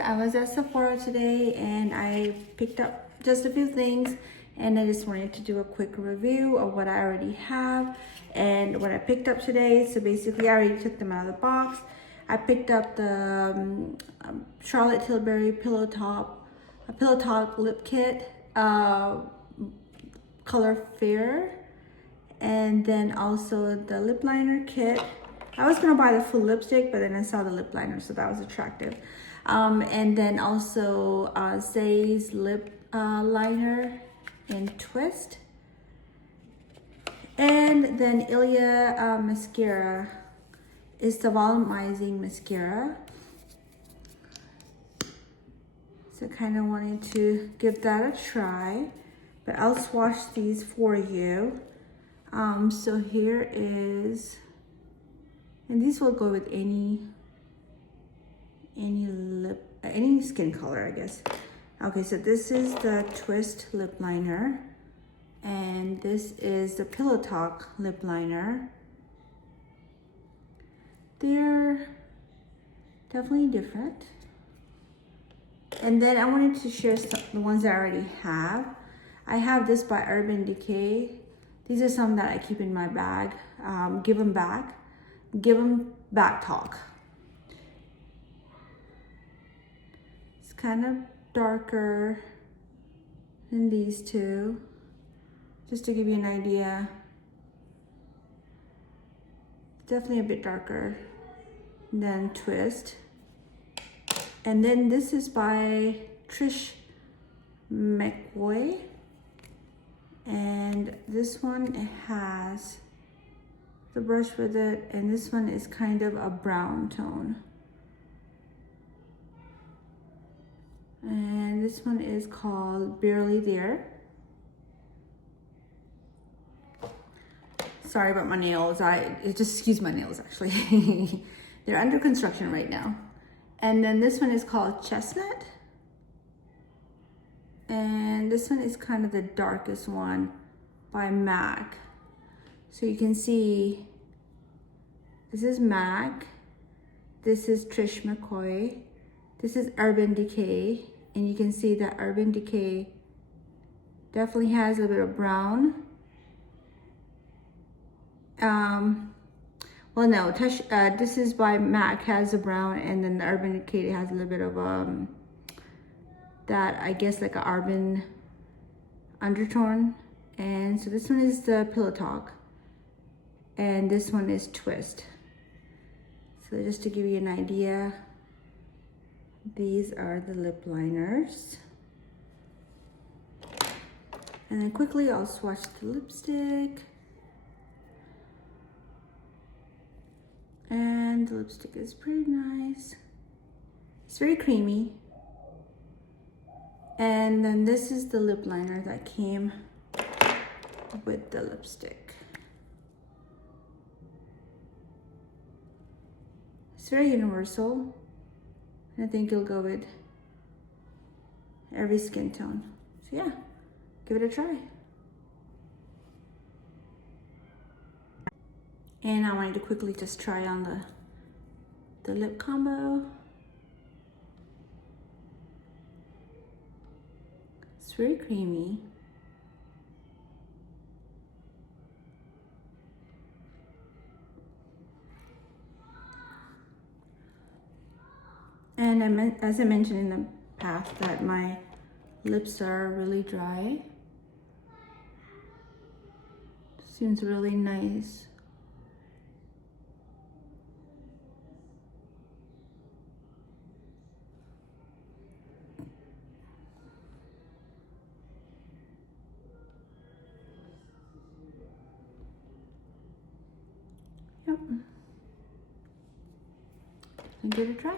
I was at Sephora today and I picked up just a few things, and I just wanted to do a quick review of what I already have and what I picked up today. So basically I already took them out of the box. I picked up the Charlotte Tilbury Pillow Talk lip kit, color Fair, and then also the lip liner kit. I was gonna buy the full lipstick, but then I saw the lip liner, so that was attractive. And then also SAIE's lip liner in Twist. And then Ilia mascara is the volumizing mascara. So kind of wanted to give that a try, but I'll swatch these for you. So here is, and these will go with any skin color, I guess. Okay, so this is the Twist lip liner, and this is the Pillow Talk lip liner. They're definitely different. And then I wanted to share the ones I already have. I have this by Urban Decay. These are some that I keep in my bag. Give them back talk. It's kind of darker than these two, just to give you an idea. Definitely a bit darker than Twist. And then this is by Trish Mcevy, and this one, it has the brush with it, and this one is kind of a brown tone. And this one is called Barely There. Sorry about my nails. Just excuse my nails, actually. They're under construction right now. And then this one is called Chestnut. And this one is kind of the darkest one by MAC. So you can see, this is MAC, this is Trish McCoy, this is Urban Decay, and you can see that Urban Decay definitely has a bit of brown. Well, no, this is by MAC, has a brown, and then the Urban Decay has a little bit of that, I guess, like an urban undertone. And so this one is the Pillow Talk, and this one is Twist. So just to give you an idea, these are the lip liners. And then quickly I'll swatch the lipstick. And the lipstick is pretty nice. It's very creamy. And then this is the lip liner that came with the lipstick. It's very universal. I think it'll go with every skin tone. So yeah, give it a try. And I wanted to quickly just try on the lip combo. It's very creamy. And as I mentioned in the past, that my lips are really dry. Seems really nice. Yep. And give it a try.